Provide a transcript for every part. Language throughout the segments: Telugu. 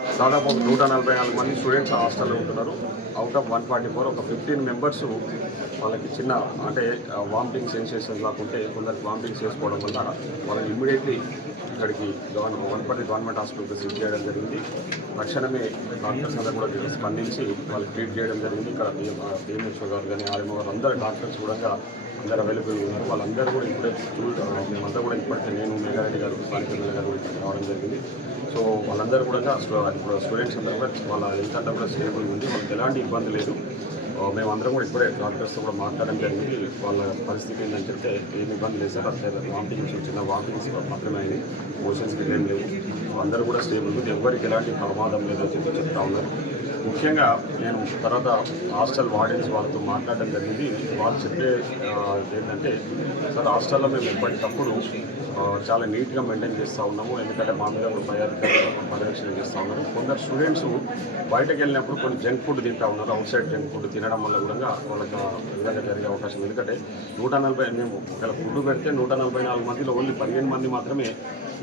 దాదాపు ఒక నూట నలభై నాలుగు మంది స్టూడెంట్స్ హాస్టల్లో ఉంటున్నారు. Out of one forty four ఒక ఫిఫ్టీన్ మెంబర్స్ వాళ్ళకి చిన్న అంటే వామిటింగ్ సెన్సేషన్ లేకుంటే కొందరికి వామిటింగ్ చేసుకోవడం వల్ల వాళ్ళని ఇమ్మీడియట్లీ ఇక్కడికి గవర్నమెంట్ వనపల్లి గవర్నమెంట్ హాస్పిటల్కి షిఫ్ట్ చేయడం జరిగింది. తక్షణమే డాక్టర్స్ అందరూ కూడా స్పందించి వాళ్ళకి ట్రీట్ చేయడం జరిగింది. ఇక్కడ డిఎంహెచ్ఓ గారు కానీ ఆర్ఎంఓ గారు అందరు డాక్టర్స్ కూడా అందరు అవైలబుల్ ఉన్నారు. వాళ్ళందరూ కూడా ఇప్పుడే చూ- మేమంతా కూడా ఇప్పటికే నేను మేఘారెడ్డి గారు స్థానిక గారు కూడా ఇక్కడికి రావడం జరిగింది. సో వాళ్ళందరూ కూడా ఇప్పుడు స్టూడెంట్స్ అందరూ కూడా వాళ్ళ హెల్త్ అంతా కూడా స్టేబుల్ ఉంది. వాళ్ళకి ఎలాంటి ఇబ్బంది లేదు. మేమందరం కూడా ఇప్పుడే డాక్టర్స్తో కూడా మాట్లాడడం జరిగింది. వాళ్ళ పరిస్థితి ఏంటంటే చెప్తే ఏమి ఇబ్బంది లేదు సార్. అట్లా వామిటింగ్స్ చిన్న వామిటింగ్స్ మాత్రమే అయినాయి. మోషన్స్కి ఏం లేవు. అందరూ కూడా స్టేబుల్ ఉంది. ఎవరికి ఎలాంటి ప్రమాదం లేదని చెప్పి చెప్తా ఉన్నారు. ముఖ్యంగా నేను తర్వాత హాస్టల్ వార్డెన్స్ వాళ్ళతో మాట్లాడడం జరిగింది. వాళ్ళు చెప్పే ఏంటంటే సార్ హాస్టల్లో మేము ఎప్పటికప్పుడు చాలా నీట్గా మెయింటైన్ చేస్తూ ఉన్నాము. ఎందుకంటే మా మీద కూడా పర్యవేక్షణ చేస్తూ ఉన్నారు. కొందరు స్టూడెంట్స్ బయటకు వెళ్ళినప్పుడు కొన్ని జంక్ ఫుడ్ తింటా ఉన్నారు. అవుట్ సైడ్ జంక్ ఫుడ్ తినడం వల్ల కూడా వాళ్ళకి విధంగా జరిగే అవకాశం ఎందుకంటే నూట నలభై మేము ఒకవేళ ఫుడ్ పెడితే నూట నలభై నాలుగు మందిలో ఓన్లీ పదిహేను మంది మాత్రమే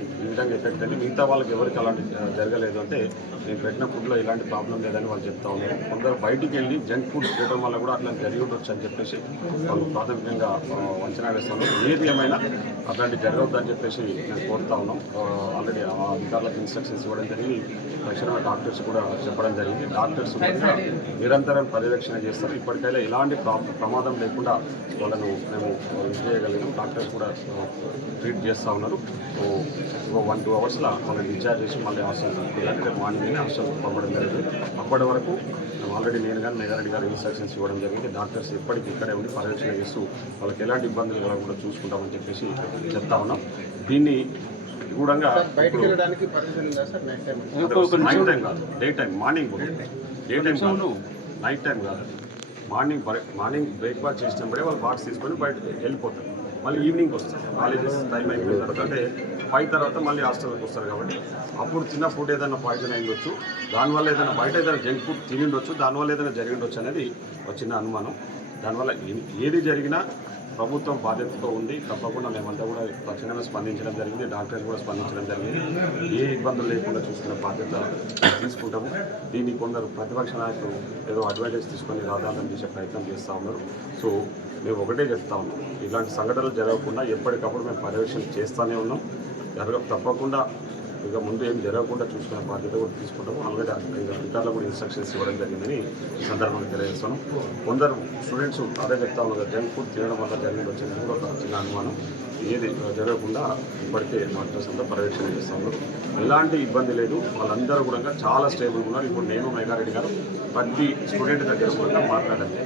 ఈ విధంగా ఎఫెక్ట్ అని మిగతా వాళ్ళకి ఎవరికి అలాంటి జరగలేదు అంటే నేను పెట్టిన ఫుడ్లో ఎలాంటి ప్రాబ్లం లేదని వాళ్ళు చెప్తా ఉన్నారు. కొందరు బయటికి వెళ్ళి జంక్ ఫుడ్ చేయడం వల్ల కూడా అట్లా జరిగి ఉండొచ్చు అని చెప్పేసి వాళ్ళు ప్రాథమికంగా అంచనా వేస్తాను ఏది ఏమైనా అట్లాంటి జరగవద్దని చెప్పేసి నేను కోరుతా ఉన్నాం. ఆల్రెడీ అధికారులకు ఇన్స్ట్రక్షన్స్ ఇవ్వడం జరిగింది. తక్షణమే డాక్టర్స్ కూడా చెప్పడం జరిగింది. డాక్టర్స్ కూడా నిరంతరం పర్యవేక్షణ చేస్తారు. ఇప్పటికైనా ఎలాంటి ప్రమాదం లేకుండా వాళ్ళను మేము చేయగలిగినాం చేయగలిగాం డాక్టర్స్ కూడా ట్రీట్ చేస్తూ ఉన్నారు. సో ఇంకో వన్ టూ అవర్స్లో వాళ్ళని డిశ్చార్జ్ చేసి మళ్ళీ హాస్టల్ అంటే రేపు మార్నింగ్ హాస్టల్ పంపడం జరిగింది. అప్పటి వరకు ఆల్రెడీ నేను కానీ మేఘారెడ్డి గారు ఇన్స్ట్రక్షన్స్ ఇవ్వడం జరిగింది. డాక్టర్స్ ఎప్పటికీ ఇక్కడే ఉండి పర్యవేక్షణ చేస్తూ వాళ్ళకి ఎలాంటి ఇబ్బందులు కలగకుండా చూసుకుంటామని చెప్పేసి చెప్తా ఉన్నాం. దీన్ని సార్ నైట్ టైం కాదు. Day time morning day time కాదు. నైట్ టైం కాదు. మార్నింగ్ మార్నింగ్ బ్రేక్ఫాస్ట్ చేసినప్పుడే వాళ్ళు బాక్స్ తీసుకొని బయట వెళ్ళిపోతారు. మళ్ళీ ఈవినింగ్ వస్తారు కాలేజెస్ టైం అయిపోయిన తర్వాత అంటే ఫైవ్ తర్వాత మళ్ళీ హాస్టల్కి వస్తారు కాబట్టి అప్పుడు తిన్న ఫుడ్ ఏదైనా పాయిజన్ అయిండొచ్చు దానివల్ల ఏదైనా బయట ఏదైనా జంక్ ఫుడ్ తినిండొచ్చు. దానివల్ల ఏదైనా జరిగిండొచ్చు అనేది ఒక చిన్న అనుమానం. దానివల్ల ఏది జరిగినా ప్రభుత్వం బాధ్యతతో ఉంది. తప్పకుండా మేమంతా కూడా తక్షణమే స్పందించడం జరిగింది. డాక్టర్స్ కూడా స్పందించడం జరిగింది. ఏ ఇబ్బందులు లేకుండా చూసుకునే బాధ్యత తీసుకుంటాము. దీన్ని కొందరు ప్రతిపక్ష నాయకులు ఏదో అడ్వాంటేజ్ తీసుకొని రాదాలని చేసే ప్రయత్నం చేస్తూ ఉన్నారు. సో మేము ఒకటే చెప్తా ఉన్నాం. ఇలాంటి సంఘటనలు జరగకుండా ఎప్పటికప్పుడు మేము పర్యవేక్షణ చేస్తూనే ఉన్నాం. జరగ తప్పకుండా ఇక ముందు ఏం జరగకుండా చూసుకునే బాధ్యత కూడా తీసుకుంటాము. ఆల్రెడీ అధికారులకు కూడా ఇన్స్ట్రక్షన్స్ ఇవ్వడం జరిగిందని ఈ సందర్భంగా తెలియజేస్తాను కొందరు స్టూడెంట్స్ అదే చెప్తా ఉన్నారు కదా, జంక్ ఫుడ్ తినడం వల్ల జరిగింది వచ్చింది కూడా ఒక చిన్న అనుమానం. ఏది జరగకుండా ఇప్పటికే డాక్టర్స్ అంతా పర్యవేక్షణ చేస్తాము ఎలాంటి ఇబ్బంది లేదు. వాళ్ళందరూ కూడా చాలా స్టేబుల్ ఉన్నారు. ఇప్పుడు నేను మేఘారెడ్డి గారు ప్రతి స్టూడెంట్ దగ్గర కూడా మాట్లాడండి